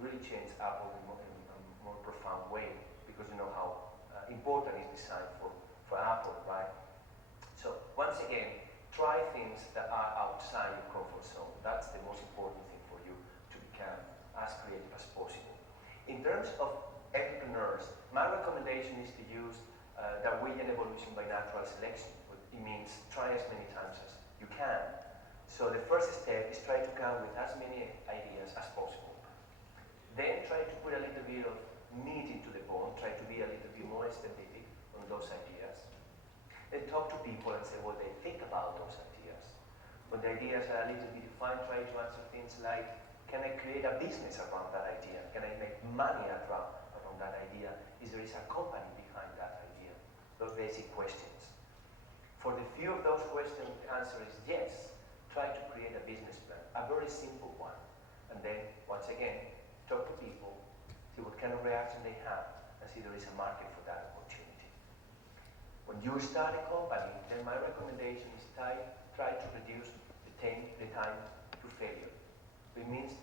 really changed Apple in a more profound way, because you know how important is design for Apple, right? So once again, try things that are outside your comfort zone. That's the most important thing for you to become as creative as possible. In terms of entrepreneurs, my recommendation is to use Darwinian evolution by natural selection. It means try as many times as you can. So the first step is try to come with as many ideas as possible. Then try to put a little bit of meat into the bone, try to be a little bit more specific on those ideas. Then talk to people and say what they think about those ideas. When the ideas are a little bit defined, try to answer things like, can I create a business around that idea? Can I make money around that idea? Is there a company behind that idea? Those basic questions. For the few of those questions, the answer is yes. Try to create a business plan, a very simple one. And then, once again, talk to people, see what kind of reaction they have, and see there is a market for that opportunity. When you start a company, then my recommendation is try to reduce the time to failure. It means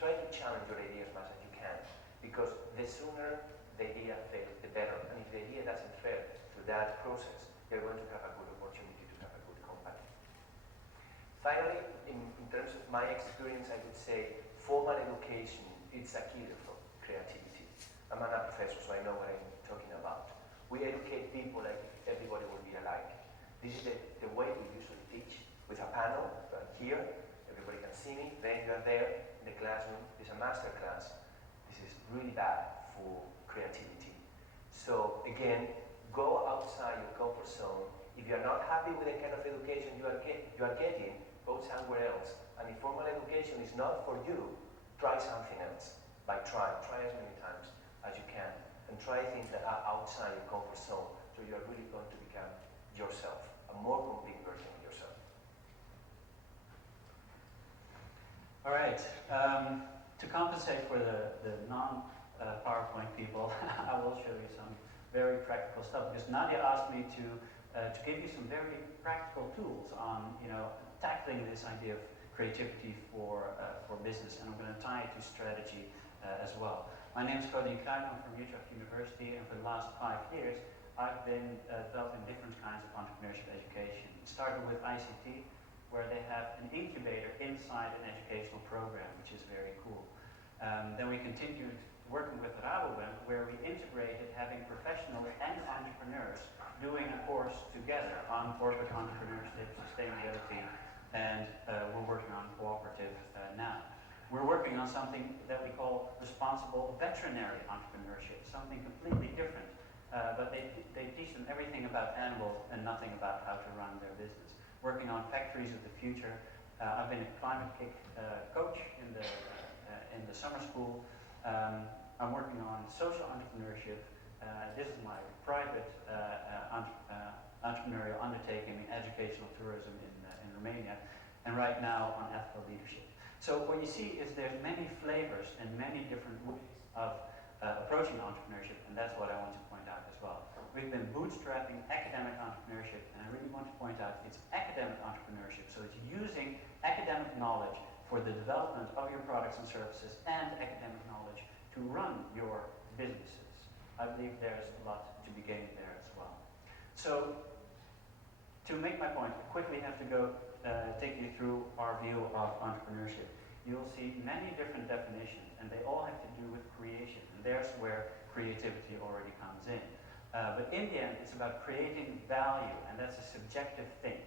try to challenge your idea as much as you can, because the sooner the idea fails, the better. And if the idea doesn't fail through that process, you're going to have a good opportunity to have a good company. Finally, in terms of my experience, I would say formal education is a killer for creativity. I'm an art professor, so I know what I'm talking about. We educate people like if everybody would be alike. This is the way we usually teach, with a panel right here. Everybody can see me. Then you are there in the classroom. It's a master class. This is really bad for creativity. So again, go outside your comfort zone. If you are not happy with the kind of education you are getting, go somewhere else. And if formal education is not for you, try something else. Try as many times as you can, and try things that are outside your comfort zone, so you are really going to become yourself, a more complete version of yourself. All right. To compensate for the non-PowerPoint people, I will show you some very practical stuff, because Nadia asked me to give you some very practical tools on tackling this idea of creativity for business, and I'm going to tie it to strategy as well. My name is Codrin Kruijne. I'm from Utrecht University, and for the last 5 years I've been developing different kinds of entrepreneurship education. It started with ICT, where they have an incubator inside an educational program, which is very cool. Then we continued working with Rive, where we integrated having professionals and entrepreneurs doing a course together on corporate entrepreneurship, sustainability, and we're working on cooperative now. We're working on something that we call responsible veterinary entrepreneurship, something completely different, but they teach them everything about animals and nothing about how to run their business. Working on factories of the future. I've been a Climate-KIC coach in the summer school. I'm working on social entrepreneurship. This is my private entrepreneurial undertaking in educational tourism in Romania, and right now on ethical leadership. So what you see is there's many flavors and many different ways of approaching entrepreneurship, and that's what I want to point out as well. We've been bootstrapping academic entrepreneurship, and I really want to point out it's academic entrepreneurship, so it's using academic knowledge for the development of your products and services and academic knowledge to run your businesses. I believe there's a lot to be gained there as well. So, to make my point, I quickly have to go take you through our view of entrepreneurship. You'll see many different definitions, and they all have to do with creation, and there's where creativity already comes in. But in the end, it's about creating value, and that's a subjective thing.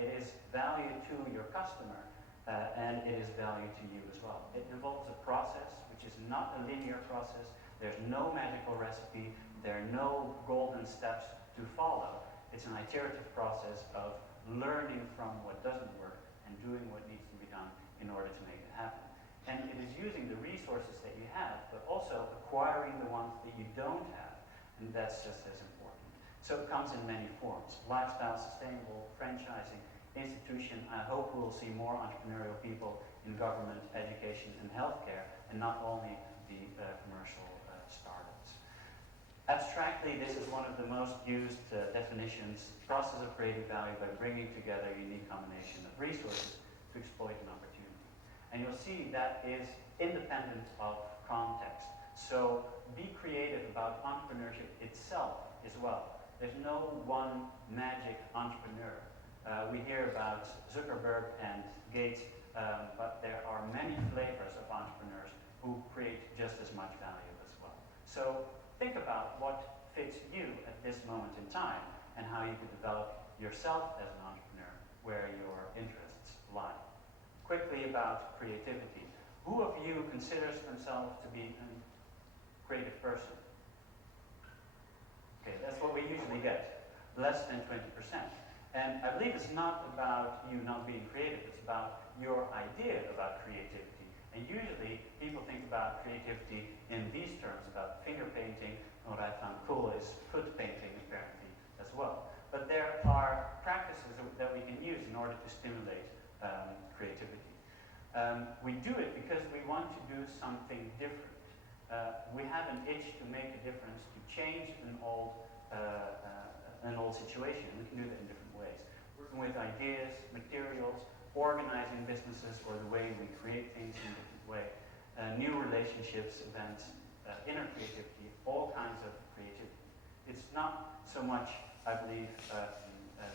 It is value to your customer, and it is value to you as well. It involves a process, which is not a linear process. There's no magical recipe. There are no golden steps to follow. It's an iterative process of learning from what doesn't work and doing what needs to be done in order to make it happen. And it is using the resources that you have, but also acquiring the ones that you don't have. And that's just as important. So it comes in many forms. Lifestyle, sustainable, franchising, institution. I hope we will see more entrepreneurial people in government, education, and healthcare, and not only the commercial startups. Abstractly, this is one of the most used definitions, process of creating value by bringing together a unique combination of resources to exploit an opportunity. And you'll see that is independent of context. So be creative about entrepreneurship itself as well. There's no one magic entrepreneur. We hear about Zuckerberg and Gates, but there are many flavors of entrepreneurs who create just as much value as well. So think about what fits you at this moment in time and how you can develop yourself as an entrepreneur, where your interests lie. Quickly about creativity. Who of you considers themselves to be a creative person? Okay, that's what we usually get, less than 20%. And I believe it's not about you not being creative, it's about your idea about creativity. And usually people think about creativity in these terms, about finger painting. What I found cool is foot painting apparently as well. But there are practices that we can use in order to stimulate creativity. We do it because we want to do something different. We have an itch to make a difference, to change an old situation. We can do that in different ways. Working with ideas, materials, organizing businesses, or the way we create things in a different way. New relationships, events, inner creativity, all kinds of creativity. It's not so much, I believe,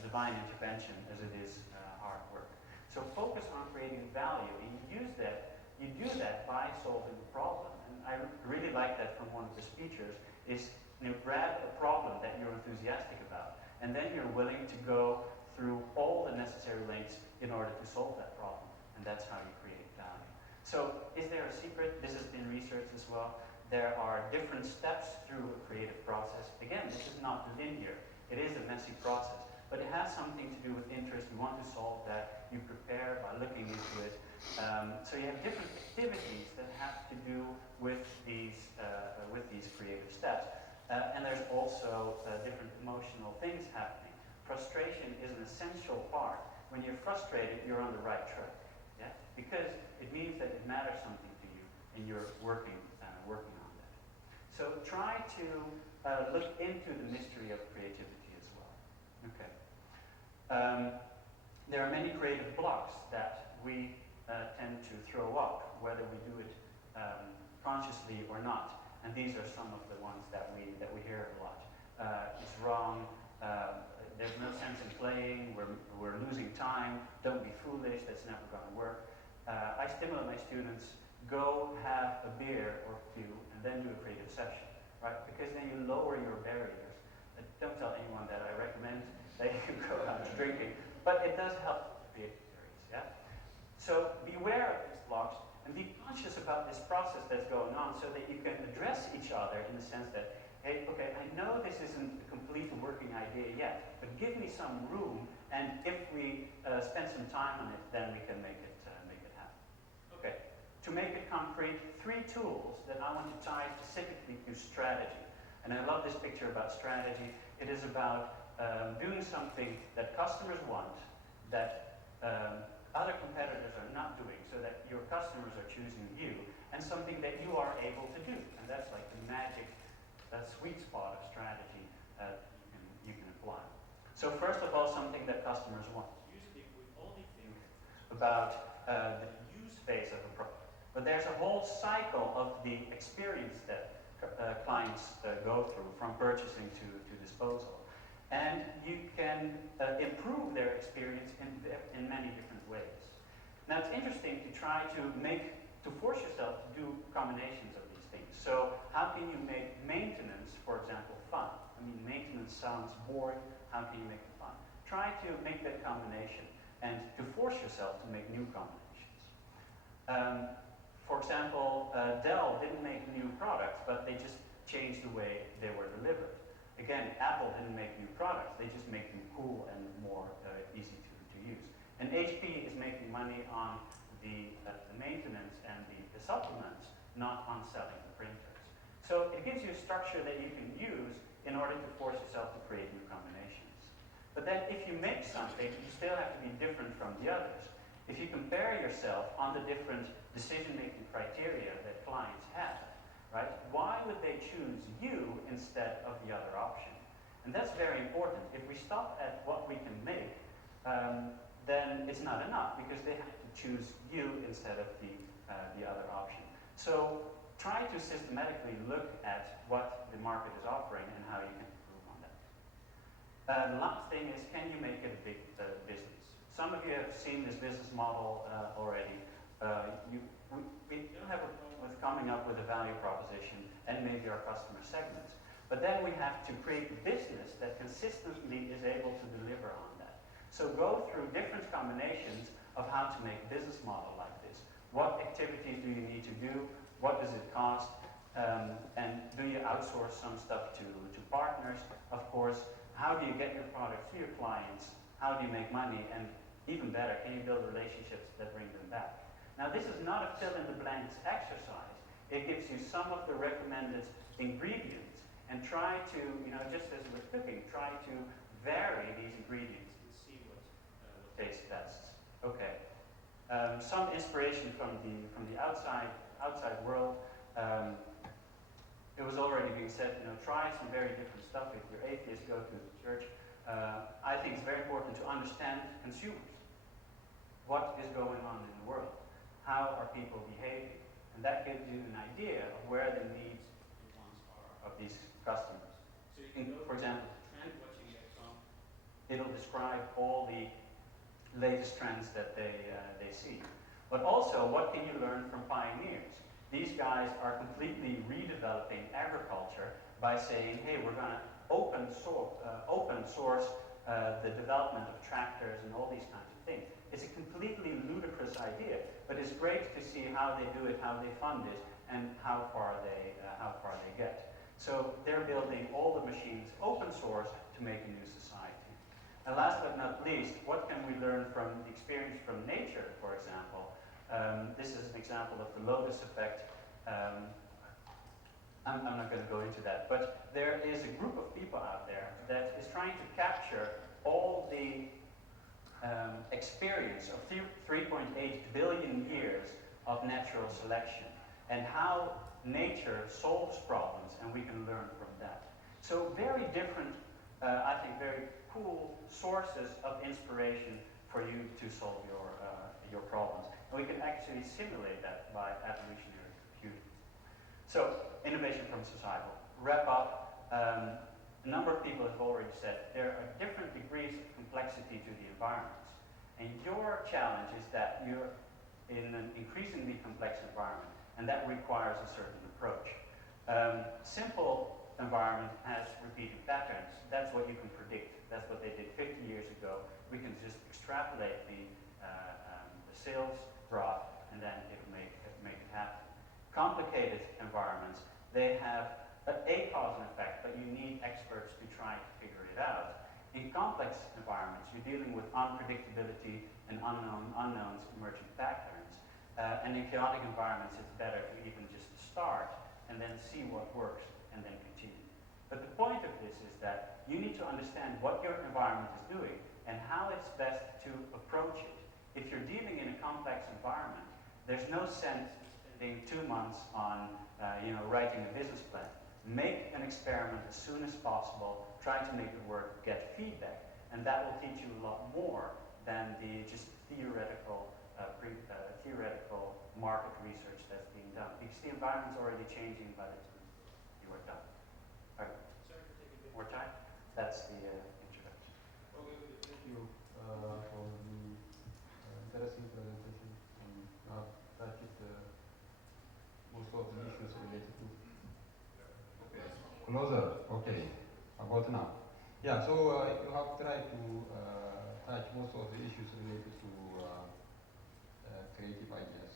divine intervention as it is hard work. So focus on creating value, and you do that by solving a problem. And I really like that from one of the speakers, is grab a problem that you're enthusiastic about, and then you're willing to go through all the necessary lengths in order to solve that problem. And that's how you create value. So is there a secret? This has been researched as well. There are different steps through a creative process. Again, this is not linear. It is a messy process, but it has something to do with interest. You want to solve that. You prepare by looking into it. So you have different activities that have to do with these creative steps. And there's also different emotional things happening. Frustration is an essential part. When you're frustrated, you're on the right track. Yeah? Because it means that it matters something to you, and you're working on that. So try to look into the mystery of creativity as well. Okay. There are many creative blocks that we tend to throw up, whether we do it consciously or not. And these are some of the ones that we hear a lot. It's wrong. There's no sense in playing. We're losing time. Don't be foolish. That's never going to work. I stimulate my students: go have a beer or two, and then do a creative session, right? Because then you lower your barriers. Don't tell anyone that I recommend that you go out drinking, but it does help create theories. Yeah. So beware of these blocks and be conscious about this process that's going on, so that you can address each other in the sense that, hey, okay, I know this isn't a complete working idea yet, but give me some room, and if we spend some time on it, then we can make it happen. Okay, to make it concrete, 3 tools that I want to tie specifically to strategy. And I love this picture about strategy. It is about doing something that customers want, that other competitors are not doing, so that your customers are choosing you, and something that you are able to do. And that's like the magic, that sweet spot of strategy you can apply. So first of all, something that customers want. Usually we only think about the use phase of a product, but there's a whole cycle of the experience that clients go through, from purchasing to disposal. And you can improve their experience in many different ways. Now it's interesting to try to force yourself to do combinations of these things. So how can you make maintenance, for example, fun? I mean, maintenance sounds boring. How can you make it fun? Try to make that combination, and to force yourself to make new combinations. For example, Dell didn't make new products, but they just changed the way they were delivered. Again, Apple didn't make new products, they just make them cool and more easy to use. And HP is making money on the maintenance and the supplements, not on selling the printers. So it gives you a structure that you can use in order to force yourself to create new combinations. But then if you make something, you still have to be different from the others. If you compare yourself on the different decision-making criteria that clients have, right? Why would they choose you instead of the other option? And that's very important. If we stop at what we can make, then it's not enough, because they have to choose you instead of the other option. So try to systematically look at what the market is offering and how you can improve on that. The last thing is, can you make it a big business? Some of you have seen this business model already. We do have a problem with coming up with a value proposition and maybe our customer segments. But then we have to create a business that consistently is able to deliver on that. So go through different combinations of how to make a business model like this. What activities do you need to do? What does it cost? And do you outsource some stuff to partners? Of course, how do you get your products to your clients? How do you make money? And even better, can you build relationships that bring them back? Now, this is not a fill-in-the-blanks exercise. It gives you some of the recommended ingredients and try to, just as with cooking, try to vary these ingredients and see what tastes best. Okay. Some inspiration from the outside world. It was already being said, try some very different stuff. If you're atheist, go to the church. I think it's very important to understand consumers. What is going on in the world? How are people behaving? And that gives you an idea of where the needs and wants are of these customers. So you can go, for example, trendwatching.com. It'll describe all the latest trends that they see. But also, what can you learn from pioneers? These guys are completely redeveloping agriculture by saying, hey, we're going to open source the development of tractors and all these kinds of things. It's a completely ludicrous idea, but it's great to see how they do it, how they fund it, and how far they get. So they're building all the machines open source to make a new society. And last but not least, what can we learn from the experience from nature, for example? This is an example of the lotus effect. I'm not going to go into that, but there is a group of people out there that is trying to capture all the experience of 3.8 billion years of natural selection and how nature solves problems, and we can learn from that. So very different, I think very cool sources of inspiration for you to solve your problems. And we can actually simulate that by evolutionary computing. So, innovation from societal. Wrap up, a number of people have already said there are different degrees of complexity to the environments. And your challenge is that you're in an increasingly complex environment, and that requires a certain approach. Simple environment has repeating patterns. That's what you can predict. That's what they did 50 years ago. We can just extrapolate the sales graph, and then it'll make it happen. Complicated environments, they have a cause and effect, but you need experts to try to figure it out. In complex environments, you're dealing with unpredictability and unknowns, emerging patterns. And in chaotic environments, it's better to even just start and then see what works and then continue. But the point of this is that you need to understand what your environment is doing and how it's best to approach it. If you're dealing in a complex environment, there's no sense spending 2 months on writing a business plan. Make an experiment as soon as possible, try to make it work, get feedback, and that will teach you a lot more than the just theoretical market research that's being done. Because the environment's already changing by the time you are done. All right. Sorry for taking a bit more time. That's the introduction. Okay, thank you for the interesting presentation. Now touched most of the issues related to. Okay, closer. Okay, about now. Yeah, so you have tried to touch most of the issues related to creative ideas.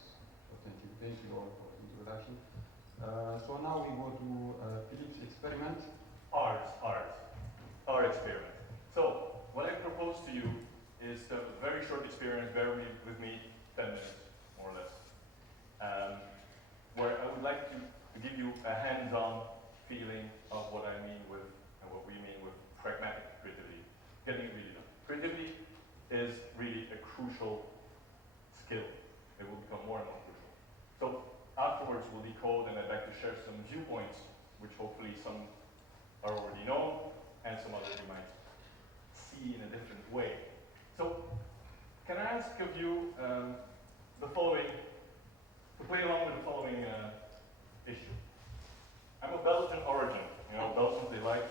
So thank you all for the introduction. So now we go to Philippe's experiment. Our experiment. So what I propose to you is a very short experiment, bear with me 10 minutes, more or less, where I would like to give you a hands-on feeling of what I mean with, and what we mean with pragmatic creativity, getting it really done. Creativity is really a crucial skill. It will become more and more crucial. So afterwards we'll decode, and I'd like to share some viewpoints, which hopefully some are already known, and some others you might see in a different way. So can I ask of you the following, to play along with the following issue. I'm of Belgian origin. You know, Belgians, they like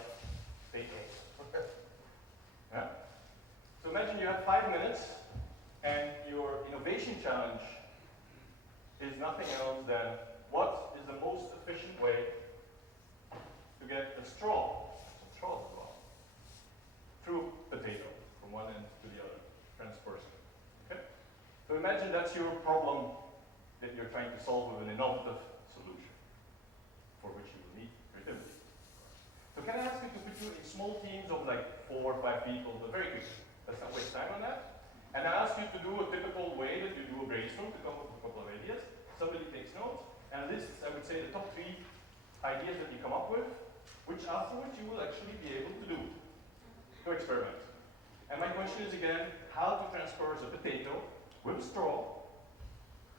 potatoes. Yeah? So imagine you have 5 minutes and your innovation challenge is nothing else than what is the most efficient way to get a straw, some straws as well, through potato from one end to the other, transversing. Okay? So imagine that's your problem that you're trying to solve with an innovative solution, for which you will need creativity. So can I ask you to put you in small teams of like 4 or 5 people, but very quickly. Let's not waste time on that. And I ask you to do a typical way that you do a brainstorm to come up with a couple of ideas. Somebody takes notes, and lists, I would say, the top 3 ideas that you come up with, which afterwards you will actually be able to do, to experiment. And my question is again, how to transfer a potato with a straw,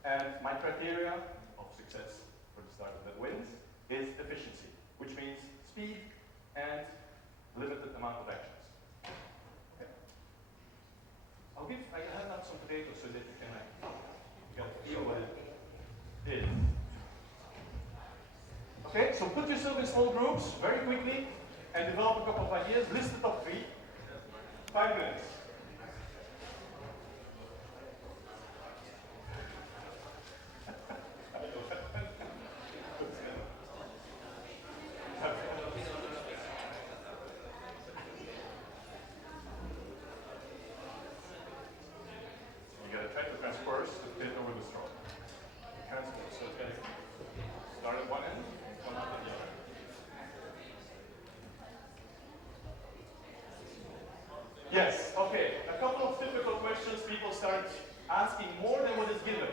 and my criteria of success for the startup that wins is efficiency, which means speed and limited amount of actions. Okay. I have out some potatoes so that you can feel what it is. Okay, so put yourself in small groups very quickly and develop a couple of ideas. List the top 3. 5 minutes. You gotta try to transverse the potato with a straw. Transverse, so okay. Start at one end, come out at the other. Yes, okay. A couple of typical questions people start asking more than what is given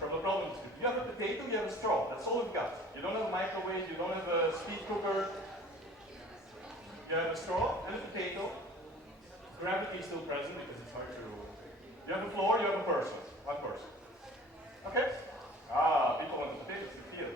from the problem description. You have a potato, you have a straw. That's all you've got. You don't have a microwave, you don't have a speed cooker. You have a straw and a potato. Gravity is still present because it's hard to... You have a floor, you have a person. One person. Okay? Ah, people want the potatoes in the field.